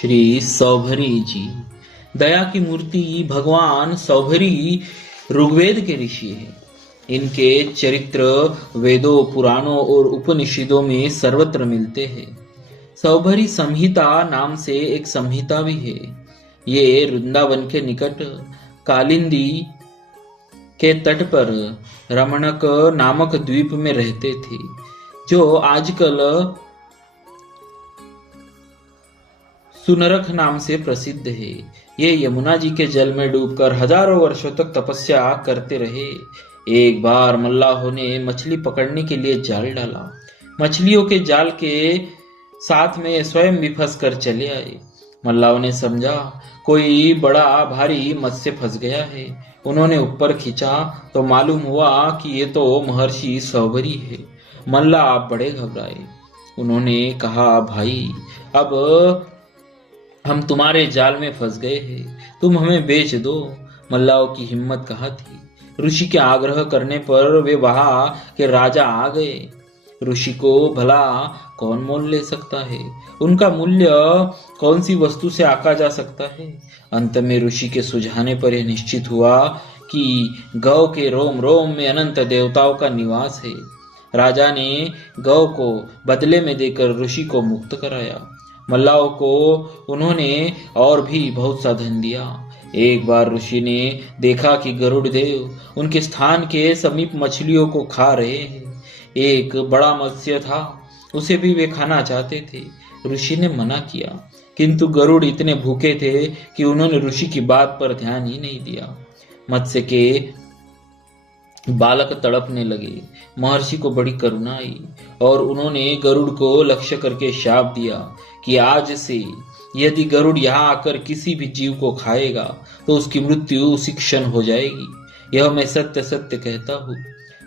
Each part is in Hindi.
श्री सौभरी जी। दया की मूर्ति भगवान सौभरी ऋग्वेद के ऋषि हैं। इनके चरित्र वेदों, पुराणों और उपनिषदों में सर्वत्र मिलते हैं। सौभरी संहिता नाम से एक संहिता भी है। ये वृंदावन के निकट कालिंदी के तट पर रमणक नामक द्वीप में रहते थे, जो आजकल सुनरख नाम से प्रसिद्ध है। ये यमुना जी के जल में डूबकर हजारों वर्षों तक तपस्या करते रहे। एक बार मल्लाहों ने मछली पकड़ने के लिए जाल डाला। मछलियों के जाल के साथ में स्वयं भी फंस कर चले आए। मल्लाहों ने समझा कोई बड़ा भारी मत्स्य फंस गया है। उन्होंने ऊपर खींचा तो मालूम हुआ कि ये तो महर्षि सौभरी है। मल्ला बड़े घबराए। उन्होंने कहा, भाई, अब हम तुम्हारे जाल में फंस गए हैं, तुम हमें बेच दो। मल्लाओं की हिम्मत कहाँ थी। ऋषि के आग्रह करने पर वे वहां के राजा आ गए। ऋषि को भला कौन मोल ले सकता है। उनका मूल्य कौन सी वस्तु से आका जा सकता है। अंत में ऋषि के सुझाने पर यह निश्चित हुआ कि गौ के रोम रोम में अनंत देवताओं का निवास है। राजा ने गौ को बदले में देकर ऋषि को मुक्त कराया। मल्लाओं को उन्होंने और भी बहुत सा धन दिया। एक बार ऋषि ने देखा कि गरुड़ देव उनके स्थान के समीप मछलियों को खा रहे हैं। एक बड़ा मत्स्य था, उसे भी वे खाना चाहते थे। ऋषि ने मना किया, किंतु गरुड़ इतने भूखे थे कि उन्होंने ऋषि की बात पर ध्यान ही नहीं दिया। मत्स्य के बालक तड़पने लगे। महर्षि को बड़ी करुणा आई और उन्होंने गरुड़ को लक्ष्य करके शाप दिया कि आज से यदि गरुड़ यहाँ आकर किसी भी जीव को खाएगा तो उसकी मृत्यु उसी क्षण हो जाएगी। यह मैं सत्य सत्य कहता हूँ।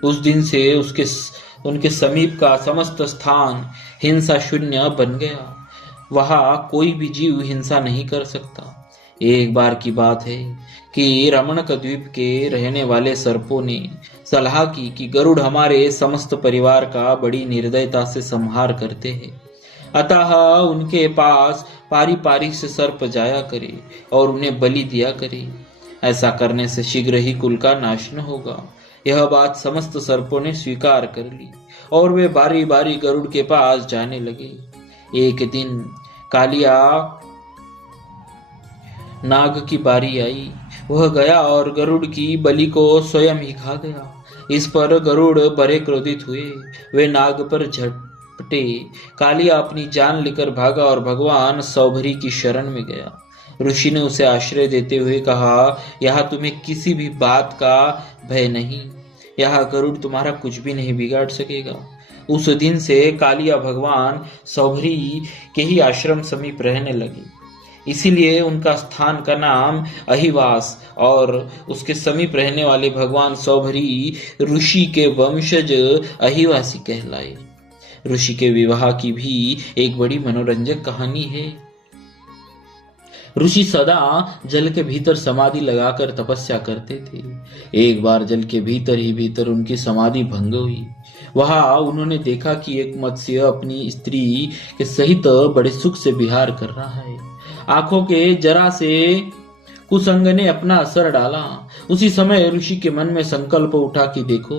उस दिन से उनके समीप का समस्त स्थान हिंसा शून्य बन गया। वहां कोई भी जीव हिंसा नहीं कर सकता। एक बार की बात है कि रमणक द्वीप के रहने वाले सर्पों ने सलाह की कि गरुड़ हमारे समस्त परिवार का बड़ी निर्दयता से संहार करते हैं, अतः उनके पास पारी पारी से सर्प जाया करे और उन्हें बलि दिया करे। ऐसा करने से शीघ्र ही कुल का नाश न होगा। यह बात समस्त सर्पों ने स्वीकार कर ली और वे बारी बारी गरुड़ के पास जाने लगे। एक दिन कालिया नाग की बारी आई। वह गया और गरुड़ की बलि को स्वयं ही खा गया। इस पर गरुड़ बड़े क्रोधित हुए। वे नाग पर झपटे। कालिया अपनी जान लेकर भागा और भगवान सौभरी की शरण में गया। ऋषि ने उसे आश्रय देते हुए कहा, यहाँ तुम्हें किसी भी बात का भय नहीं। यहाँ गरुड़ तुम्हारा कुछ भी नहीं बिगाड़ सकेगा। उस दिन से कालिया भगवान सौभरी के ही आश्रम समीप रहने लगी। इसीलिए उनका स्थान का नाम अहिवास और उसके समीप रहने वाले भगवान सौभरी ऋषि के वंशज अहिवासी कहलाए। ऋषि के विवाह की भी एक बड़ी मनोरंजक कहानी है। ऋषि सदा जल के भीतर समाधि लगाकर तपस्या करते थे। एक बार जल के भीतर ही भीतर उनकी समाधि भंग हुई। वहां उन्होंने देखा कि एक मत्स्य अपनी स्त्री के सहित बड़े सुख से विहार कर रहा है। आंखों के जरा से कुसंग ने अपना असर डाला। उसी समय ऋषि के मन में संकल्प उठा कि देखो,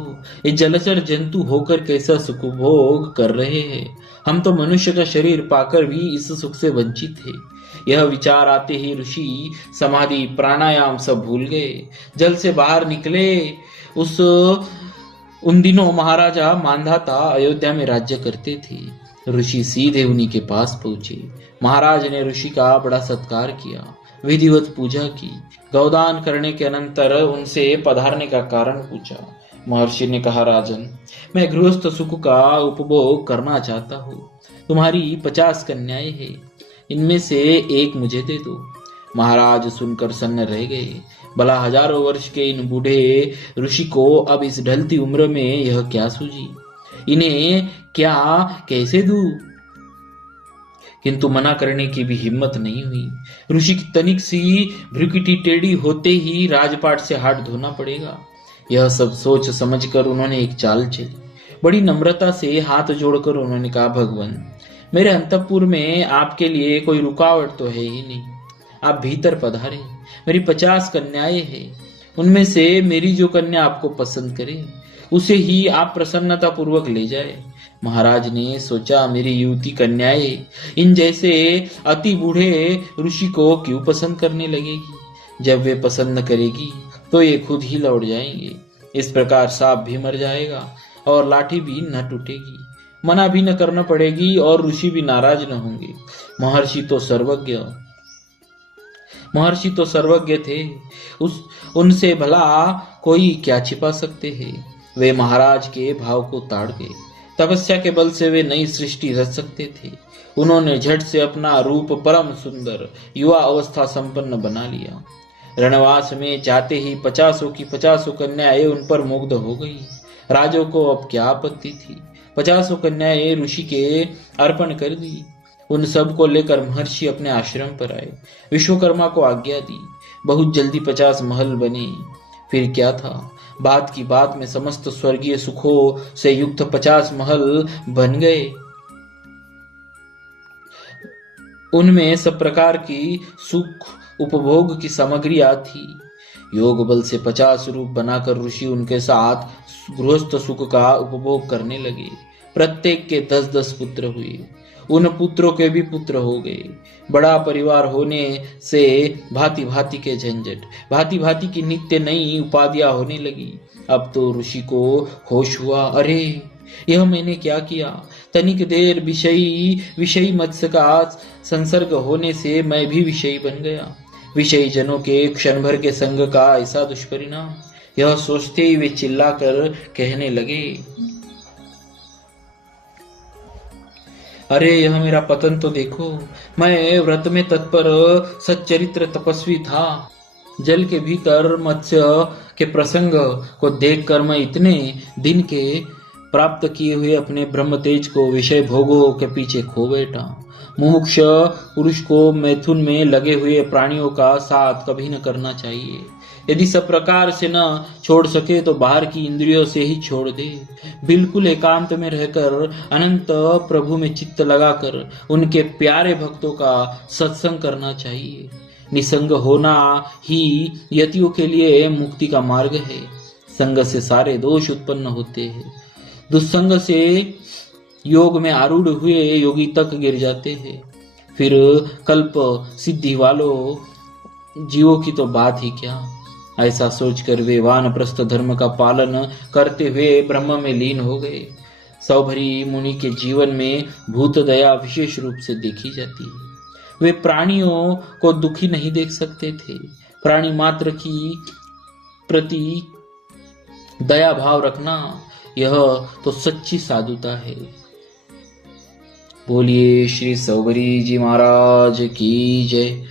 ये जलचर जंतु होकर कैसा सुख भोग कर रहे हैं। हम तो मनुष्य का शरीर पाकर भी इस सुख से वंचित है। यह विचार आते ही ऋषि समाधि प्राणायाम सब भूल गए। जल से बाहर निकले। उन दिनों महाराजा मांधाता अयोध्या में राज्य करते थे। ऋषि सीधे उन्हीं के पास पहुंचे। महाराज ने ऋषि का बड़ा सत्कार किया, विधिवत पूजा की। गौदान करने के अनंतर उनसे पधारने का कारण पूछा। महर्षि ने कहा, राजन, मैं गृहस्थ सुख का उपभोग करना चाहता हूँ। तुम्हारी 50 कन्याएं हैं, इनमें से एक मुझे दे दो। महाराज सुनकर सन्न रह गए। भला हजारों वर्ष के इन बूढ़े ऋषि को अब इस ढलती उम्र में यह क्या सूझी। इन्हें क्या कैसे दूं? किंतु मना करने की भी हिम्मत नहीं हुई। ऋषि की तनिक सी भ्रुकुटी टेढ़ी होते ही राजपाट से हाथ धोना पड़ेगा। यह सब सोच समझकर उन्होंने एक चाल चली। बड़ी नम्रता से हाथ जोड़कर उन्होंने कहा, भगवान, मेरे अंतःपुर में आपके लिए कोई रुकावट तो है ही नहीं। आप भीतर पधारे। मेरी 50 कन्याएं हैं, उनमें से मेरी जो कन्या आपको पसंद करे उसे ही आप प्रसन्नता पूर्वक ले जाए। महाराज ने सोचा, मेरी युवती कन्याएं इन जैसे अति बूढ़े ऋषि को क्यों पसंद करने लगेगी। जब वे पसंद करेगी तो ये खुद ही लौट जाएंगे। इस प्रकार सांप भी मर जाएगा और लाठी भी न टूटेगी, मना भी न करना पड़ेगी और ऋषि भी नाराज न होंगे। महर्षि तो सर्वज्ञ थे, उनसे भला कोई क्या छिपा सकते हैं। वे महाराज के भाव को ताड़ गए। तपस्या के बल से वे नई सृष्टि रच सकते थे। उन्होंने झट से अपना रूप परम सुंदर युवा अवस्था संपन्न बना लिया। रणवास में जाते ही 50 की 50 कन्याएं उन पर मुग्ध हो गई। राजों को अब क्या आपत्ति थी। 50 कन्याएं ऋषि के अर्पण कर दी। उन सब को लेकर महर्षि अपने आश्रम पर आए। विश्वकर्मा को आज्ञा दी। बहुत जल्दी 50 महल बने। फिर क्या था, बात की बात में समस्त स्वर्गीय सुखों से युक्त 50 महल बन गए। उनमें सब प्रकार की सुख उपभोग की सामग्रियां थी। योग बल से 50 रूप बनाकर ऋषि उनके साथ गृहस्थ सुख का उपभोग करने लगे। प्रत्येक के 10-10 पुत्र हुए। उन पुत्रों के भी पुत्र हो गए। बड़ा परिवार होने से भांति भांति के झंझट, भांति भांति की नित्य नई उपाधियां होने लगी। अब तो ऋषि को होश हुआ, अरे यह मैंने क्या किया। तनिक देर विषयी मत्स्य का संसर्ग होने से मैं भी विषयी बन गया। विषयी जनों के क्षण भर के संग का ऐसा दुष्परिणाम। यह सोचते ही वे चिल्लाकर कहने लगे, अरे यह मेरा पतन तो देखो। मैं व्रत में तत्पर सच्चरित्र तपस्वी था। जल के भीतर मत्स्य के प्रसंग को देखकर मैं इतने दिन के प्राप्त किए हुए अपने ब्रह्म तेज को विषय भोगों के पीछे खो बैठा। मुमुक्ष पुरुष को मैथुन में लगे हुए प्राणियों का साथ कभी न करना चाहिए। यदि सब प्रकार से न छोड़ सके तो बाहर की इंद्रियों से ही छोड़ दे। बिल्कुल एकांत में रहकर अनंत प्रभु में चित्त लगाकर उनके प्यारे भक्तों का सत्संग करना चाहिए। निसंग होना ही यतियों के लिए मुक्ति का मार्ग है। संग से सारे दोष उत्पन्न होते हैं। दुस्संग से योग में आरूढ़ हुए योगी तक गिर जाते हैं। फिर कल्प सिद्धि वालों जीवों की तो बात ही क्या। ऐसा सोचकर वे वानप्रस्थ धर्म का पालन करते हुए ब्रह्म में लीन हो गए। सौभरी मुनि के जीवन में भूत दया विशेष रूप से देखी जाती है। वे प्राणियों को दुखी नहीं देख सकते थे। प्राणी मात्र की प्रति दया भाव रखना यह तो सच्ची साधुता है। बोलिए श्री सौभरी जी महाराज की जय।